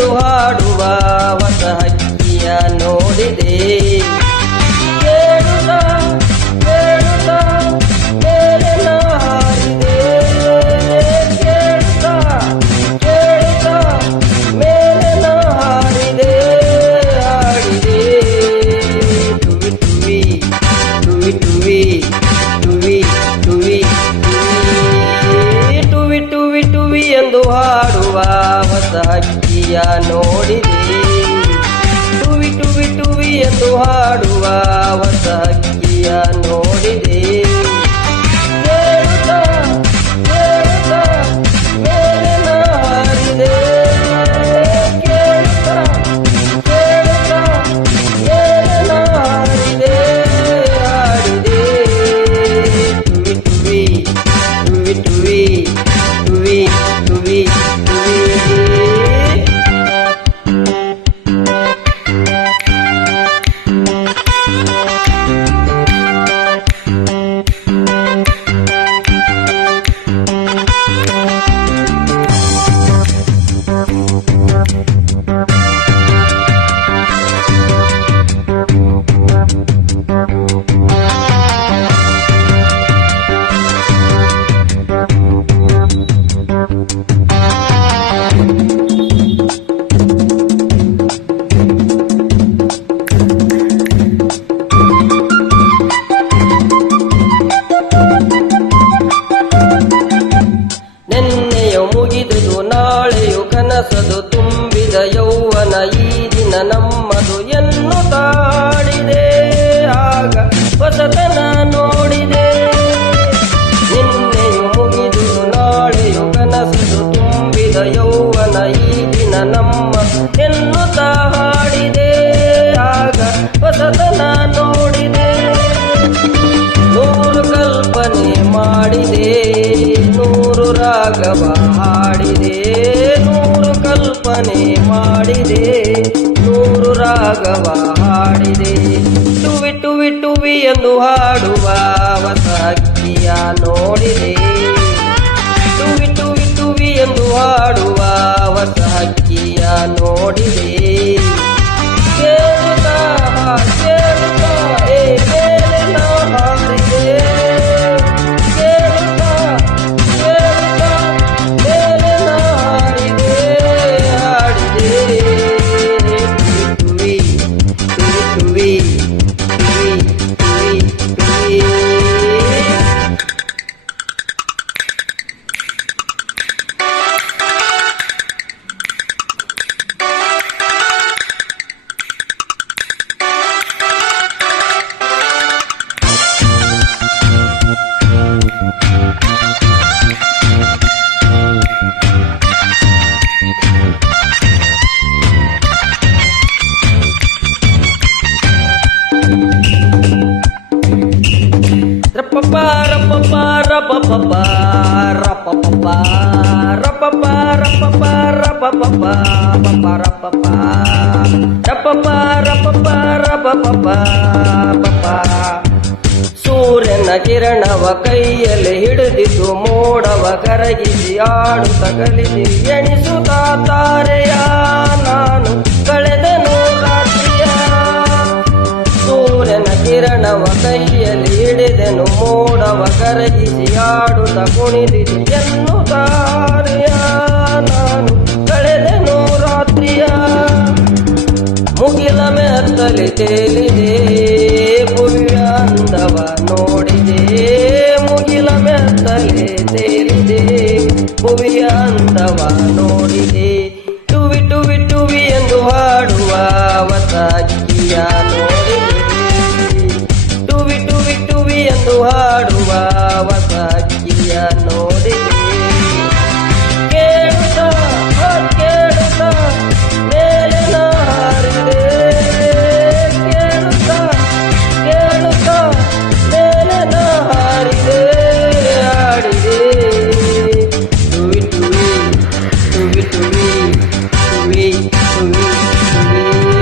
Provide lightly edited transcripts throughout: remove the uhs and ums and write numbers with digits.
ಎಂದು ಹಾಡುವ ಹೊಸ ಹಕ್ಕಿಯ ನೋಡಿದೆ. ಕೇಳುತ್ತಾ ಕೇಳುತ್ತಾ ಮೇಲಿನ ಹಾರಿದೆ. ಕೇಳುತ್ತಾ ಕೇಳುತ್ತಾ ಮೇಲಿನ ಹಾರಿದೆ. ಹಾಡಿದೆ ಟುವಿ ಟುವಿ ಟುವಿ ಟುವಿ ಟುವಿ ಟುವಿ ಟುವಿ ಟುವಿ ಟುವಿ ಎಂದು ಹಾಡುವ ಹೊಸ ಹಕ್ಕಿಯ ನೋಡಿದೆ. ಟುವಿ ಟುವಿ ಟುವಿ ಎಂದು ಹಾಡುವ ಹೊಸ ಹಕ್ಕಿಯ ನೋಡಿದೆ. ಕೇಳುತ್ತಾ ಕೇಳುತ್ತಾ ಮೇಲಿನ ಹಾರಿದೆ. ಕೇಳುತ್ತಾ ಕೇಳುತ್ತಾ ಮೇಲಿನ ಹಾರಿದೆ. ಹಾಡಿದೆ ಟುವಿ ಟುವಿ ಟುವಿ ಟುವಿ ಟುವಿ ಟುವಿ ನೆನ್ನೆಯು ಮುಗಿದುದು ನಾಳೆಯು ಕನಸದು ತುಂಬಿದ ಯೌವನ ಈ ದಿನ ನಮ್ಮದು ಎನ್ನುತ್ತಾಡಿದೆ. ಆಗ ಹೊಸತನ ನೋಡಿದೆ. ನಿನ್ನೆಯು ಮುಗಿದುದು ನಾಳೆಯು ಕನಸದು ತುಂಬಿದ ಯೌವನ ಈ ದಿನ ನಮ್ಮದು ಎನ್ನುತ್ತಾ ಹಾಡಿದೆ. ಆಗ ಹೊಸತನ ನೋಡಿದೆ. ನೂರು ಕಲ್ಪನೆ ಮಾಡಿದೆ. ನೂರು ರಾಗವ ಹಾಡಿದೆ. ನೂರು ಕಲ್ಪನೆ ಮಾಡಿದೆ. ನೂರು ರಾಗವ ಹಾಡಿದೆ. ಟುವಿ ಟುವಿ ಟುವಿ ಎಂದು ಹಾಡುವ ಹೊಸ ಹಕ್ಕಿಯ ನೋಡಿದೆ. ಟುವಿ ಟುವಿ ಟುವಿ ಎಂದು ಹಾಡುವ ಹೊಸ ಹಕ್ಕಿಯ ನೋಡಿದೆ. ಕೇಳುತ್ತಾ ಕೇಳುತ್ತಾ ಮೇಲಿನ ಹಾರಿದೆ. ಕೇಳುತ್ತಾ ಕೇಳುತ್ತಾ ಮೇಲಿನ ಹಾರಿದೆ. ಹಾಡಿದೆ ಟುವಿ ಟುವಿ ಟುವಿ ಟುವಿ ಟುವಿ ಟುವಿ. Rapapa rapapa rapapa rapapa rapapa rapapa rapapa rapapa rapapa rapapa rapapa rapapa. ಸೂರ್ಯನ ಕಿರಣವ ಕೈಯಲ್ಲಿ ಹಿಡಿದಿದ್ದು ಮೋಡವ ಕರಗಿಸಿ ಆಡುತ್ತ ಕಲಿಸಿ ಎಣಿಸುತ್ತಾ ತಾರೆಯ ನಾನು ಕಳೆದನು ರಾತ್ರಿಯ. ಸೂರ್ಯನ ಕಿರಣವ ಕೈಯಲ್ಲಿ ಹಿಡಿದೆನು ಮೋಡವ ಕರಗಿಸಿ ಆಡುತ್ತ ಕುಣಿದಿದ್ದು ಎನ್ನುತ್ತಾರೆಯ ನಾನು ಕಳೆದೆನು ರಾತ್ರಿಯ. ಮುಗಿಲ ಮೆತ್ತಲಿ ತೇಲಿದೆ ಭುವಿಯ ಅಂದವ ನೋಡಿದೆ. ಮುಗಿಲ ಮೆತ್ತಲಿ ತೇಲಿದೆ ಭುವಿಯ ಅಂದವ ನೋಡಿದೆ. ಟುವಿ ಟುವಿ ಟುವಿ ಎಂದು ಹಾಡುವ ಹೊಸ ಹಕ್ಕಿಯ ನೋಡಿದೆ. ಟುವಿ ಟುವಿ ಟುವಿ ಎಂದು ಹಾಡುವ ಹೊಸ ಹಕ್ಕಿಯ ನೋಡಿದೆ. ಕೇಳುತ್ತಾ ಕೇಳುತ್ತಾ ಮೇಲಿನ ಹಾರಿದೆ. ಕೇಳುತ್ತಾ ಕೇಳುತ್ತಾ ಮೇಲಿನ ಹಾರಿದೆ. ಹಾಡಿದೆ ಟುವಿ ಟುವಿ ಟುವಿ ಟುವಿ ಟುವಿ ಟುವಿ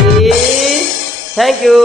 ಟುವಿ. Thank you.